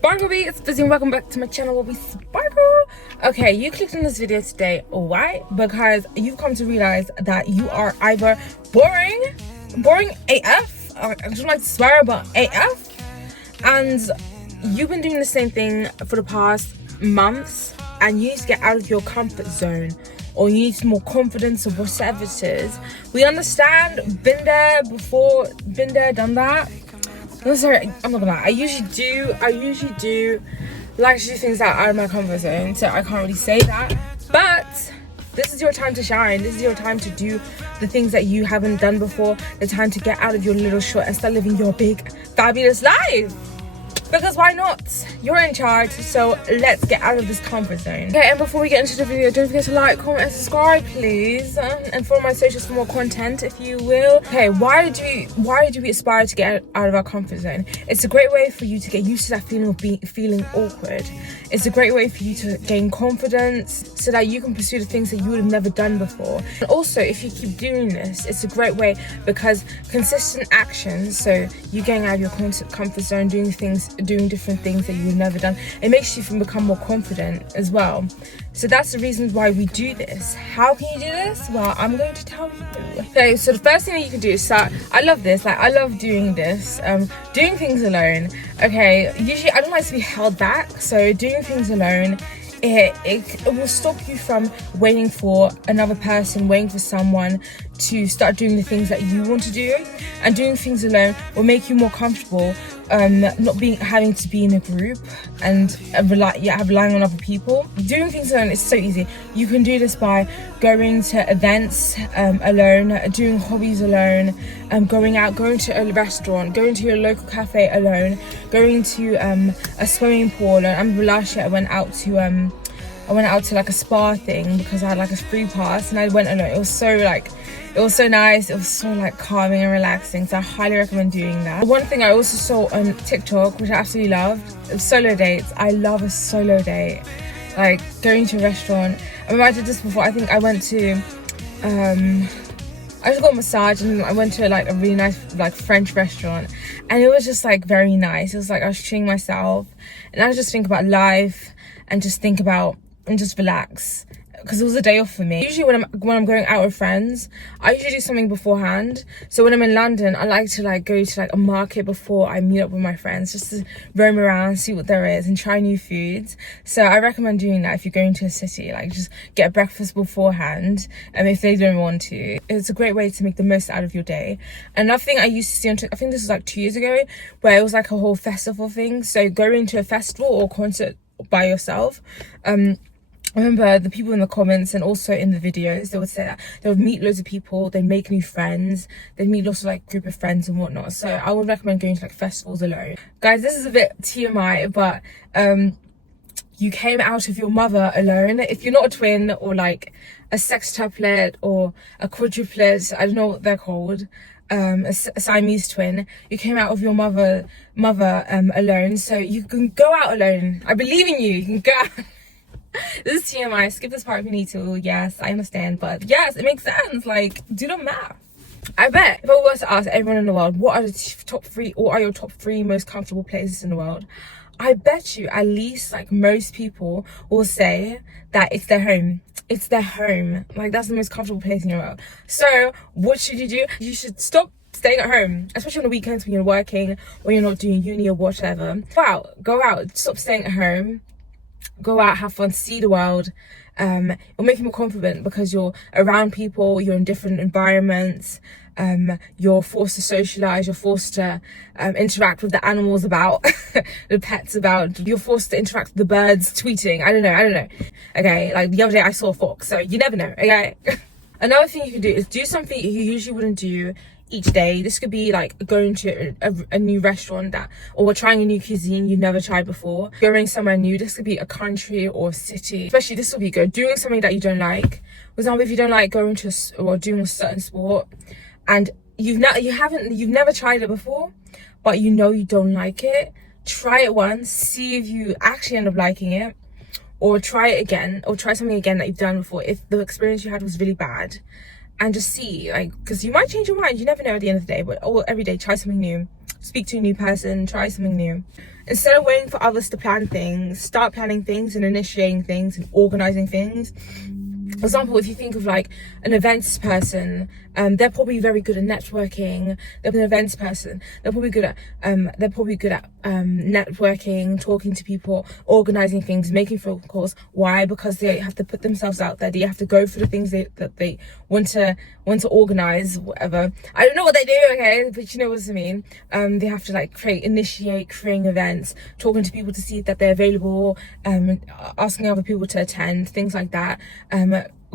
Sparkle Beats, and welcome back to my channel where we sparkle. Okay, you clicked on this video today. Why? Because you've come to realize that you are either boring AF, I don't like to swear, but AF, and you've been doing the same thing for the past months, and you need to get out of your comfort zone, or you need more confidence, or whatever it is. We understand, been there before, been there, done that. No, sorry, I'm not gonna lie. I usually do like to do things that are out of my comfort zone, so I can't really say that. But this is your time to shine. This is your time to do the things that you haven't done before. The time to get out of your little short and start living your big, fabulous life. Because why not? You're in charge, so let's get out of this comfort zone. Okay, and before we get into the video, don't forget to like, comment, and subscribe, please. And follow my socials for more content, if you will. Okay, why do we aspire to get out of our comfort zone? It's a great way for you to get used to that feeling of feeling awkward. It's a great way for you to gain confidence so that you can pursue the things that you would have never done before. And also, if you keep doing this, it's a great way because consistent actions, so you getting out of your comfort zone, doing different things that you've never done, it makes you become more confident as well. So that's the reason why we do this. How can you do this? Well, I'm going to tell you. Okay, so the first thing that you can do is start. I love this, like I love doing this, doing things alone. Okay, usually I don't like to be held back, so doing things alone, it will stop you from waiting for another person, waiting for someone to start doing the things that you want to do. And doing things alone will make you more comfortable, not having to be in a group and relying on other people. Doing things alone is so easy. You can do this by going to events alone, doing hobbies alone, going to a restaurant, going to your local cafe alone, going to a swimming pool alone. I remember last year I went out to like a spa thing because I had like a free pass, and I went alone. It was so nice. It was so like calming and relaxing, so I highly recommend doing that. One thing I also saw on TikTok, which I absolutely loved, was solo dates. I love a solo date, like going to a restaurant. I remember I did this before. I think I went to I just got a massage, and I went to like a really nice like French restaurant, and it was just like very nice. It was like I was treating myself, and I just think about life and just relax, because it was a day off for me. Usually when I'm going out with friends, I usually do something beforehand. So when I'm in London, I like to like go to like a market before I meet up with my friends, just to roam around, see what there is, and try new foods. So I recommend doing that if you're going to a city. Like just get a breakfast beforehand, and if they don't want to, it's a great way to make the most out of your day. Another thing I used to see on I think this was like 2 years ago, where it was like a whole festival thing. So going to a festival or concert by yourself. I remember the people in the comments and also in the videos, they would say that they would meet loads of people, they'd make new friends, they'd meet lots of like group of friends and whatnot. So I would recommend going to like festivals alone. Guys, this is a bit TMI, but you came out of your mother alone. If you're not a twin or like a sextuplet or a quadruplet, I don't know what they're called, a Siamese twin, you came out of your mother alone, so you can go out alone. I believe in you. You can go out. This is TMI. Skip this part if you need to. Yes, I understand, but yes, it makes sense. Like, do the math. I bet if I were to ask everyone in the world, what are your top three most comfortable places in the world, I bet you at least like most people will say that it's their home. It's their home. Like, that's the most comfortable place in your world. So what should you do? You should stop staying at home, especially on the weekends when you're working or you're not doing uni or whatever. Go out, stop staying at home. Go out, have fun, see the world. It'll make you more confident because you're around people, you're in different environments, you're forced to socialize, you're forced to interact with the animals about, the pets about, you're forced to interact with the birds tweeting. I don't know. Okay, like the other day I saw a fox, so you never know, okay? Another thing you can do is do something you usually wouldn't do each day. This could be like going to a new restaurant or trying a new cuisine you've never tried before, going somewhere new. This could be a country or a city. Especially this will be good, doing something that you don't like. For example, if you don't like going to or doing a certain sport, and you've never tried it before, but you know you don't like it, try it once, see if you actually end up liking it, or try it again, or try something again that you've done before if the experience you had was really bad. And just see, like, because you might change your mind, you never know at the end of the day, but every day try something new. speak to a new person, try something new. Instead of waiting for others to plan things, start planning things and initiating things and organizing things. For example, if you think of like an events person, they're probably very good at networking. They're an events person. They're probably good at networking, talking to people, organizing things, making phone calls. Why? Because they have to put themselves out there. They have to go for the things that they want to organize, whatever. I don't know what they do, okay, but you know what I mean. They have to like initiate creating events, talking to people to see that they're available, asking other people to attend, things like that.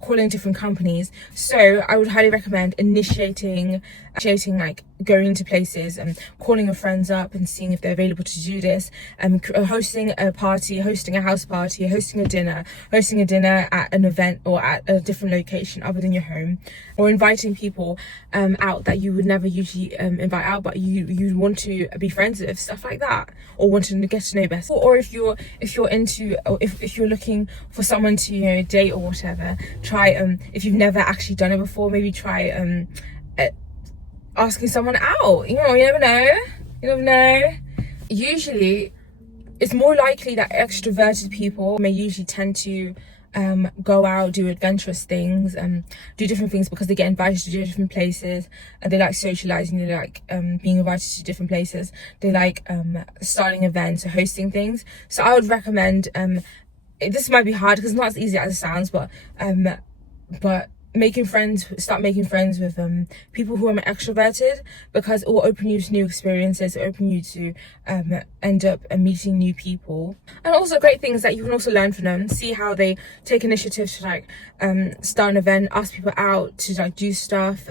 Calling different companies. So I would highly recommend initiating like going to places and calling your friends up and seeing if they're available to do this, hosting a party, hosting a house party, hosting a dinner at an event or at a different location other than your home, or inviting people out that you would never usually invite out, but you want to be friends with, stuff like that, or want to get to know better. Or if you're looking for someone to, you know, date or whatever, try if you've never actually done it before, maybe try asking someone out. You know, you never know. Usually it's more likely that extroverted people may usually tend to go out, do adventurous things, do different things because they get invited to different places, and they like socializing, they like being invited to different places, they like starting events or hosting things. So I would recommend, this might be hard because it's not as easy as it sounds, but start making friends with people who are extroverted, because it will open you to new experiences, open you to end up meeting new people. And also great things that you can also learn from them, see how they take initiative to like start an event, ask people out to like do stuff,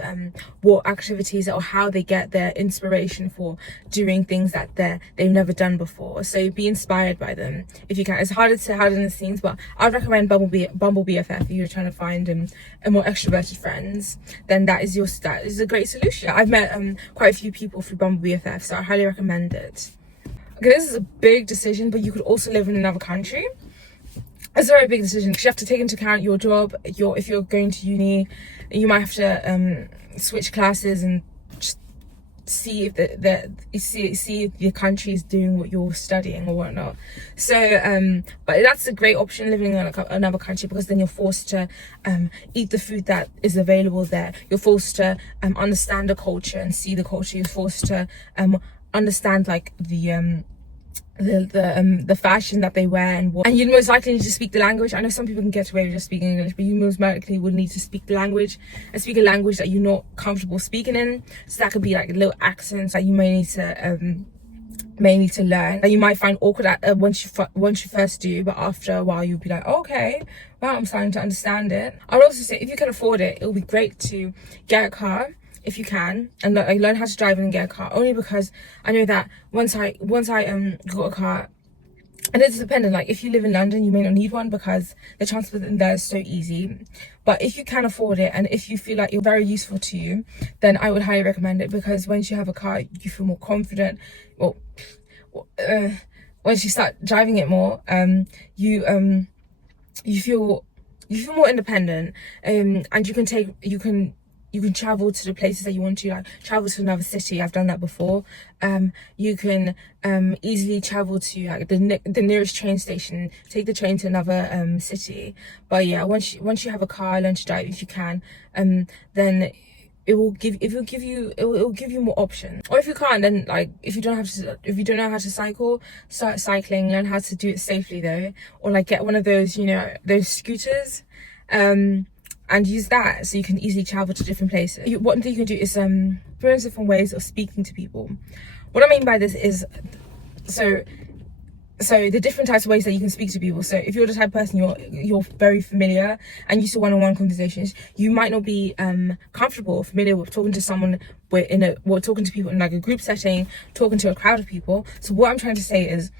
what activities, or how they get their inspiration for doing things that they've never done before. So be inspired by them if you can. It's harder than it seems, but I'd recommend Bumble BFF if you're trying to find a more extroverted friends. Then that is a great solution. I've met quite a few people through Bumble BFF, so I highly recommend it. Okay, this is a big decision, but you could also live in another country. It's a very big decision because you have to take into account your job. If you're going to uni, you might have to switch classes and just see if see if the country is doing what you're studying or whatnot. So but that's a great option, living in another country, because then you're forced to eat the food that is available there. You're forced to understand the culture and see the culture. You're forced to understand like the fashion that they wear, and you most likely need to speak the language. I know some people can get away with just speaking English, but you most likely would need to speak the language, and speak a language that you're not comfortable speaking in. So that could be like little accents that you may need to learn, that you might find awkward at once you first do, but after a while you'll be like, oh, okay, wow, I'm starting to understand it. I would also say, if you can afford it, it will be great to get a car if you can, and learn how to drive and get a car. Only because I know that once I got a car, and it's dependent, like if you live in London you may not need one because the transport in there is so easy. But if you can afford it, and if you feel like it's very useful to you, then I would highly recommend it, because once you have a car you feel more confident. Well, once you start driving it more, you feel more independent, and you can travel to the places that you want to, like travel to another city. I've done that before. You can easily travel to like the nearest train station, take the train to another city. But yeah, once you have a car, learn to drive if you can, then it will give you more options. Or if you can't, then like if you don't know how to cycle, start cycling. Learn how to do it safely though, or like get one of those, you know, those scooters, and use that so you can easily travel to different places. One thing you can do is various different ways of speaking to people. What I mean by this is, so the different types of ways that you can speak to people. So if you're the type of person you're very familiar and used to one-on-one conversations, you might not be comfortable or familiar with talking to someone talking to people in like a group setting, talking to a crowd of people. So what I'm trying to say is,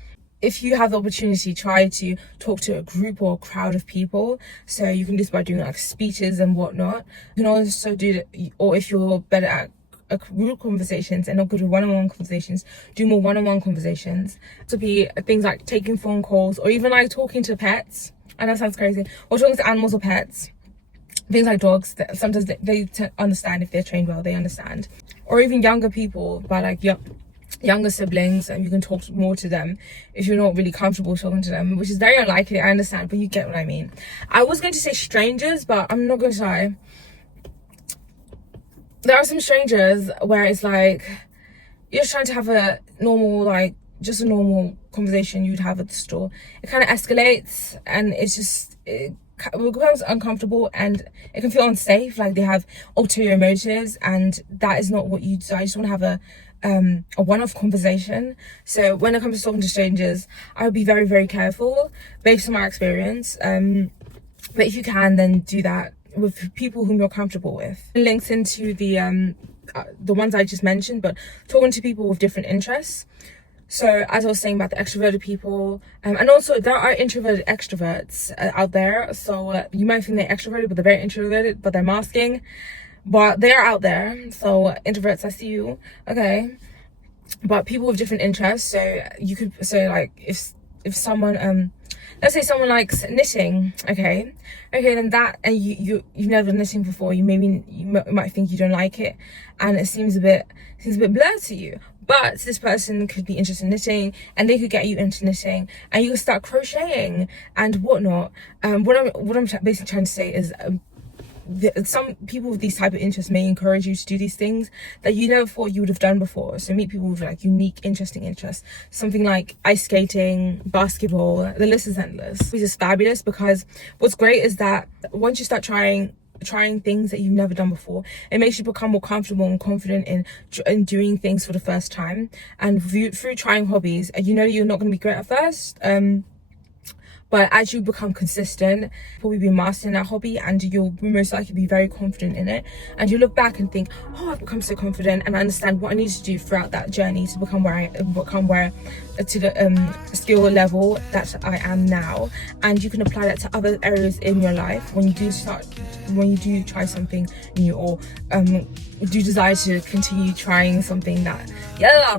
if you have the opportunity, try to talk to a group or a crowd of people. So you can do this by doing like speeches and whatnot. You can also do that, or if you're better at group conversations and not good with one-on-one conversations, do more one-on-one conversations. To be things like taking phone calls, or even like talking to pets. I know it sounds crazy. Or talking to animals or pets. Things like dogs, that sometimes they understand if they're trained well, they understand. Or even younger people, by like younger siblings, and you can talk more to them if you're not really comfortable talking to them, which is very unlikely, I understand, but you get what I mean. I was going to say strangers, but I'm not going to lie. There are some strangers where it's like you're just trying to have a normal, like just a normal conversation you'd have at the store. It kind of escalates, and it's just it becomes uncomfortable, and it can feel unsafe, like they have ulterior motives, and that is not what you do. I just want to have a one-off conversation. So when it comes to talking to strangers, I would be very, very careful based on my experience. But if you can, then do that with people whom you're comfortable with. It links into the ones I just mentioned, but talking to people with different interests. So as I was saying about the extroverted people, and also there are introverted extroverts out there. So you might think they're extroverted, but they're very introverted, but they're masking. But they are out there. So introverts, I see you. Okay. But people with different interests. So you could say, like, if someone let's say someone likes knitting, okay, then that, and you've never done knitting before, you might think you don't like it, and it seems a bit blurred to you. But this person could be interested in knitting, and they could get you into knitting, and you could start crocheting and whatnot. What I'm basically trying to say is, some people with these type of interests may encourage you to do these things that you never thought you would have done before. So meet people with like unique, interesting interests. Something like ice skating, basketball, the list is endless. This is fabulous, because what's great is that once you start trying things that you've never done before, it makes you become more comfortable and confident in doing things for the first time. And through trying hobbies, you know you're not going to be great at first, but as you become consistent, you'll probably be mastering that hobby, and you'll most likely be very confident in it. And you look back and think, oh, I've become so confident, and I understand what I need to do throughout that journey to become to the skill level that I am now. And you can apply that to other areas in your life when you do try something new, or do desire to continue trying something that, you know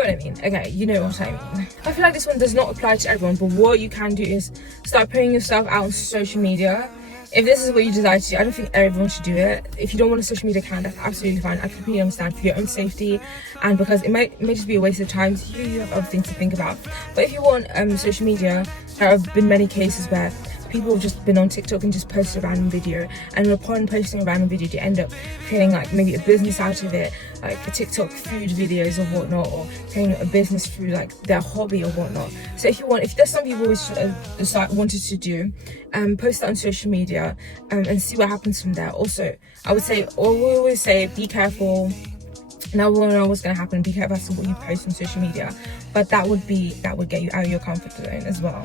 what I mean. Okay, you know what I mean. I feel like this one does not apply to everyone, but what you can do is start putting yourself out on social media. If this is what you desire to do, I don't think everyone should do it. If you don't want a social media account, that's absolutely fine. I completely understand, for your own safety, and because it may just be a waste of time. So you have other things to think about. But if you want social media, there have been many cases where people have just been on TikTok and just posted a random video, and upon posting a random video, they end up creating like maybe a business out of it, like a TikTok food videos or whatnot, or creating a business through like their hobby or whatnot. So if there's something you've always wanted to do, post that on social media, and see what happens from there. Also, I would say, or we always say, be careful. Now we don't know what's going to happen. Be careful as to what you post on social media, but that would get you out of your comfort zone as well.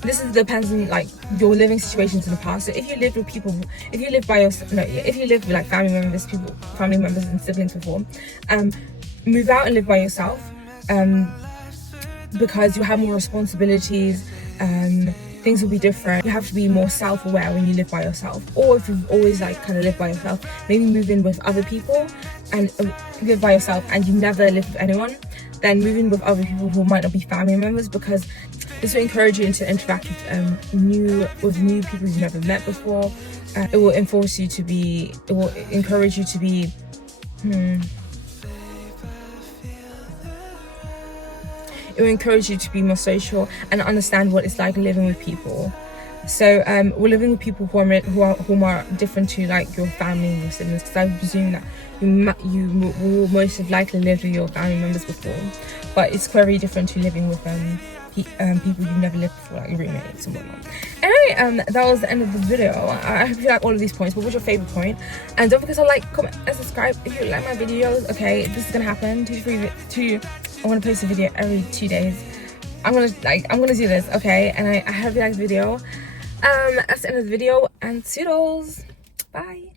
This depends on like your living situations in the past. So if you lived with people, if you lived with like family members and siblings before, move out and live by yourself, because you have more responsibilities. Things will be different. You have to be more self-aware when you live by yourself. Or if you've always like kind of lived by yourself, maybe move in with other people and live by yourself, and you never lived with anyone, then move in with other people who might not be family members, because this will encourage you to interact with new people you've never met before. It will encourage you to be it will encourage you to be more social and understand what it's like living with people. So we're living with people who are different to like your family and your siblings, because I presume that you will most likely live with your family members before, but it's very different to living with people you've never lived before, like your roommates and whatnot. Anyway, that was the end of the video. I hope you like all of these points. But what's your favorite point? And don't forget to like, comment, and subscribe if you like my videos. Okay, this is gonna happen. I'm gonna post a video every 2 days. I'm gonna do this, okay? And I hope you like the video. That's the end of the video, and toodles. Bye.